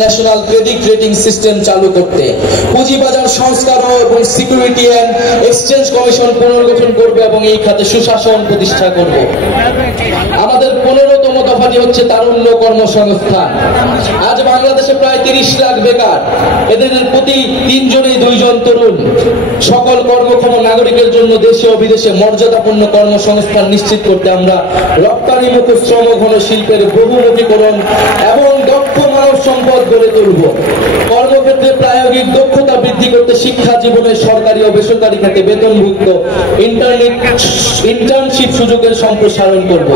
National credit rating system চালু করতে, পুঁজিবাজার সংস্কার এবং সিকিউরিটি অ্যান্ড এক্সচেঞ্জ কমিশন পুনর্গঠন করব এবং এই খাতে সুশাসন প্রতিষ্ঠা করব। আমাদের 15তম দফাটি হচ্ছে তারুণ্য কর্মসংস্থান। আজ বাংলাদেশে প্রায় 30 লাখ বেকার, এদের প্রতি 3 জনেই 2 জন তরুণ। সকল কর্মক্ষম নাগরিকের জন্য দেশে ও বিদেশে মর্যাদাপূর্ণ কর্মসংস্থান নিশ্চিত করতে আমরা রপ্তানিমুখ শ্রমঘন শিল্পের বহুমুখীকরণ এবং দক্ষ মানব সম্পদ গড়ে তুলব। কর্মক্ষেত্রে প্রায়োগিক দক্ষতা বৃদ্ধি করতে শিক্ষা জীবনে সরকারি ও বেসরকারি খাতে বেতনভুক্ত ইন্টার্নশিপ সুযোগের সম্প্রসারণ করব।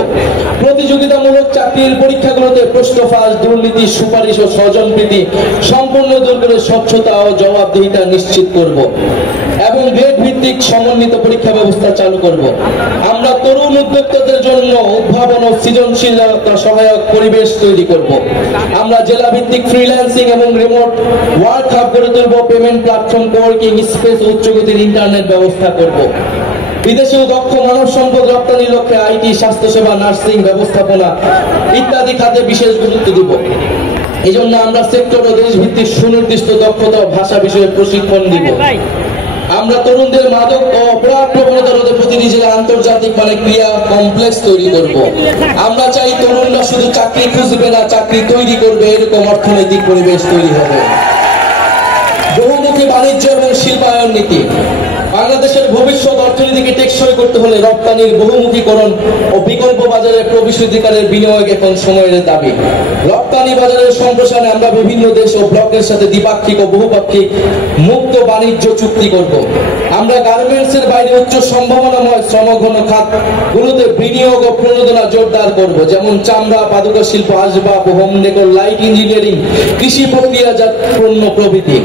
প্রতিযোগিতামূলক চাকরির পরীক্ষাগুলোতে প্রশ্ন ফাঁস, দুর্নীতি, সুপারিশ ও স্বজনপ্রীতি সম্পূর্ণ দূর করে স্বচ্ছতা ও জবাবদিহিতা নিশ্চিত করব এবং গ্রেড ভিত্তিক সমন্বিত পরীক্ষা ব্যবস্থা চালু করব। আমরা তরুণ উদ্যোক্তাদের জন্য উদ্ভাবন ও সৃজনশীলতা সহায়ক পরিবেশ তৈরি করব। আমরা জেলা ভিত্তিক ফ্রিল্যান্সিং এবং রিমোট ওয়ার্ক হাব গড়ে তুলব। পেমেন্ট প্ল্যাটফর্ম, কোয়ার্কিং স্পেস, উচ্চগতির ইন্টারনেট ব্যবস্থা করব। বিদেশেও দক্ষ মানব সম্পদ রপ্তানির লক্ষ্যে আইটি, স্বাস্থ্যসেবা, নার্সিং, ব্যবস্থাপনা ইত্যাদি খাতে বিশেষ গুরুত্ব দেব। এই জন্য আমরা সেক্টর ও দেশ ভিত্তিক সুনির্দিষ্ট দক্ষতা ও ভাষা বিষয়ে প্রশিক্ষণ দিব। আমরা তরুণদের মাদক ও অপরাধ প্রবণতা রোধে প্রতিটি জেলায় আন্তর্জাতিক মানে ক্রিয়া কমপ্লেক্স তৈরি করব। আমরা চাই তরুণরা শুধু চাকরি খুঁজবে না, চাকরি তৈরি করবে, এরকম অর্থনৈতিক পরিবেশ তৈরি হবে। বহুমুখী বাণিজ্য এবং শিল্পায়ন নীতি। বাংলাদেশের ভবিষ্যৎ অর্থনীতিকে টেকসই করতে হলে রপ্তানির বহুমুখীকরণ ও বিকল্প বাজারে প্রবেশাধিকারের বিনিয়োগ এখন সময়ের দাবি। রপ্তানি বাজারের সম্প্রসারণে আমরা বিভিন্ন দেশ ও ব্লকের সাথে দ্বিপাক্ষিক ও বহুপাক্ষিক মুক্ত বাণিজ্য চুক্তি করব। আমরা গার্মেন্টসের বাইরে উচ্চ সম্ভাবনাময় শ্রমঘন খাতগুলোতে বিনিয়োগ ও প্রণোদনা জোরদার করব, যেমন চামড়া, পাদুকা শিল্প, আসবাব, হোম ডেকোর, লাইট ইঞ্জিনিয়ারিং, কৃষি প্রক্রিয়াজাত পণ্য প্রভৃতি।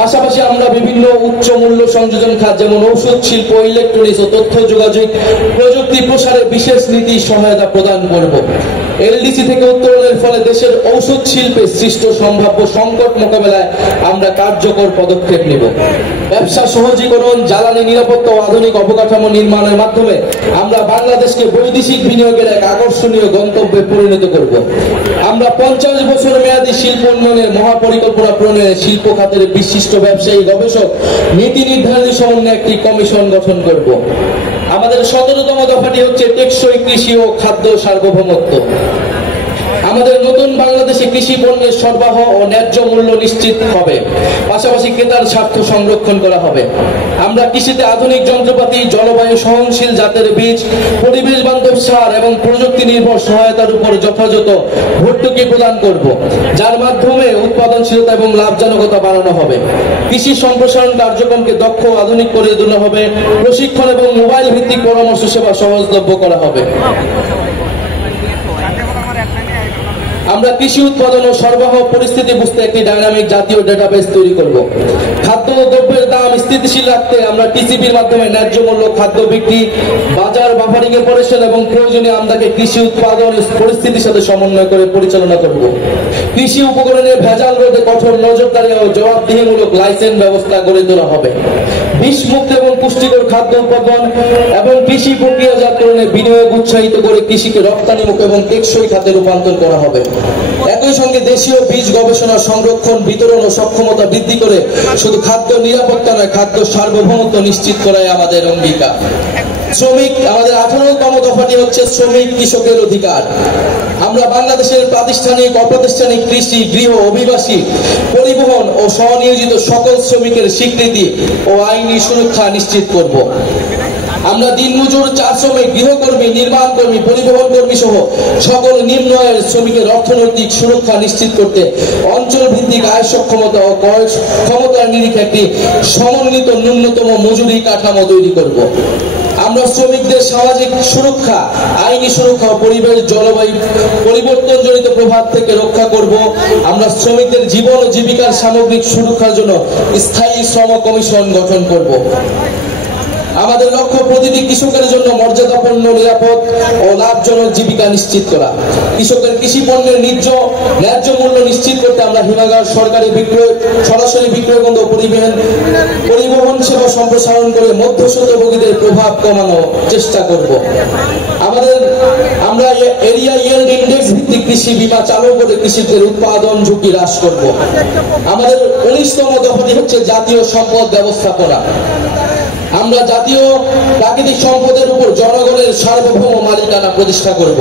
পাশাপাশি আমরা বিভিন্ন উচ্চ মূল্য সংযোজন খাত যেমন ঔষধ শিল্প, ইলেকট্রনিক্স ও তথ্য যোগাযোগ প্রযুক্তি প্রসারে বিশেষ নীতি সহায়তা প্রদান করব। এলডিসি থেকে উত্তরণের ফলে দেশের ঔষধ শিল্পে সৃষ্ট সম্ভাব্য সংকট মোকাবেলায় আমরা কার্যকর পদক্ষেপ নেব। ব্যবসা সহজীকরণ, জ্বালানি নিরাপত্তা ও আধুনিক অবকাঠামো নির্মাণের মাধ্যমে আমরা বাংলাদেশকে বৈদেশিক বিনিয়োগের এক আকর্ষণীয় গন্তব্যে পরিণত করব। আমরা 50 বছর মেয়াদী শিল্প উন্নয়নের মহাপরিকল্পনা প্রণয়নে শিল্প খাতের বিশিষ্ট ব্যবসায়ী, গবেষক, নীতি নির্ধারণী সমন্বয়ে একটি কমিশন গঠন করব। আমাদের 17তম দফাটি হচ্ছে টেকসই কৃষি ও খাদ্য সার্বভৌমত্ব। আমাদের নতুন বাংলাদেশে কৃষি পণ্যের সরবরাহ ও ন্যায্য মূল্য নিশ্চিত হবে, পাশাপাশি ক্রেতার স্বার্থ সংরক্ষণ করা হবে। আমরা কৃষিতে আধুনিক যন্ত্রপাতি, জলবায়ু সহনশীল জাতের বীজ, পরিবেশ বান্ধব সার এবং প্রযুক্তি নির্ভর সহায়তার উপর যথাযথ ভর্তুকি প্রদান করব, যার মাধ্যমে উৎপাদনশীলতা এবং লাভজনকতা বাড়ানো হবে। কৃষি সম্প্রসারণ কার্যক্রমকে দক্ষ ও আধুনিক করে তোলা হবে। প্রশিক্ষণ এবং মোবাইল ভিত্তিক পরামর্শ সেবা সহজলভ্য করা হবে। আমরা কৃষি উৎপাদন ও সরবরাহ পরিস্থিতি বুঝতে একটি ডাইনামিক জাতীয় ডেটাবেস তৈরি করব। খাদ্য দ্রব্যের দাম স্থিতিশীল রাখতে আমরা টিসিবির মাধ্যমে ন্যায্য মূল্য খাদ্য বিক্রি, বাজার বাফারিং অপারেশন এবং প্রয়োজনীয় আমদাকে কৃষি উৎপাদন পরিস্থিতির সাথে সমন্বয় করে পরিচালনা করব। কৃষি উপকরণের ভেজাল রোধে কঠোর নজরদারি ও জবাবদিহিমূলক লাইসেন্স ব্যবস্থা গড়ে তোলা হবে। বিষমুক্ত এবং পুষ্টিকর খাদ্য উৎপাদন এবং কৃষি প্রক্রিয়াজাতকরণে বিনিয়োগ উৎসাহিত করে কৃষিকে রপ্তানিমুখ এবং টেকসই খাতে রূপান্তর করা হবে। একই সঙ্গে দেশীয় বীজ গবেষণা, সংরক্ষণ, বিতরণ ও সক্ষমতা বৃদ্ধি করে শুধু খাদ্য নিরাপত্তা নয়, খাদ্য সার্বভৌমত্ব নিশ্চিত করাই আমাদের অঙ্গীকার। শ্রমিক, আমাদের 18তম দফাটি হচ্ছে শ্রমিক কৃষকের অধিকার। আমরা বাংলাদেশের প্রাতিষ্ঠানিক, অপ্রাতিষ্ঠানিক, কৃষি, গৃহ, অভিবাসী, পরিবহন ও স্বনিয়োজিত সকল শ্রমিকের স্বীকৃতি ও আইনি সুরক্ষা নিশ্চিত করব। আমরা দিনমজুর, চা শ্রমিক, গৃহকর্মী, নির্মাণ কর্মী, পরিবহন কর্মী সহ সকল নিম্ন আয়ের শ্রমিকের অর্থনৈতিক সুরক্ষা নিশ্চিত করতে অঞ্চল ভিত্তিক আয় সক্ষমতা ও ক্রয় ক্ষমতার নিরিখে একটি সমন্বিত ন্যূনতম মজুরি কাঠামো তৈরি করব। আমরা শ্রমিকদের সামাজিক সুরক্ষা, আইনি সুরক্ষা ও পরিবেশ জলবায়ু পরিবর্তনজনিত প্রভাব থেকে রক্ষা করব। আমরা শ্রমিকদের জীবন ও জীবিকার সামগ্রিক সুরক্ষার জন্য স্থায়ী শ্রম কমিশন গঠন করব। আমাদের লক্ষ্য প্রতিটি কৃষকের জন্য মর্যাদাপূর্ণ, নিরাপদ ও লাভজনক জীবিকা নিশ্চিত করা। কৃষকের কৃষি পণ্যের ন্যায্য মূল্য নিশ্চিত করতে আমরা হিমাগার সরাসরি বিক্রয় কেন্দ্র পরিবহন সেবা সম্প্রসারণ করে মধ্যস্বত্বভোগীদের প্রভাব কমানোর চেষ্টা করব। আমরা এরিয়া ইয়েল্ড ইন্ডেক্স ভিত্তিক কৃষি বীমা চালু করে কৃষকদের উৎপাদন ঝুঁকি হ্রাস করব। আমাদের 19তম দফাটি হচ্ছে জাতীয় সম্পদ ব্যবস্থাপনা। আমরা জাতীয় প্রাকৃতিক সম্পদের উপর জনগণের সার্বভৌম মালিকানা প্রতিষ্ঠা করব।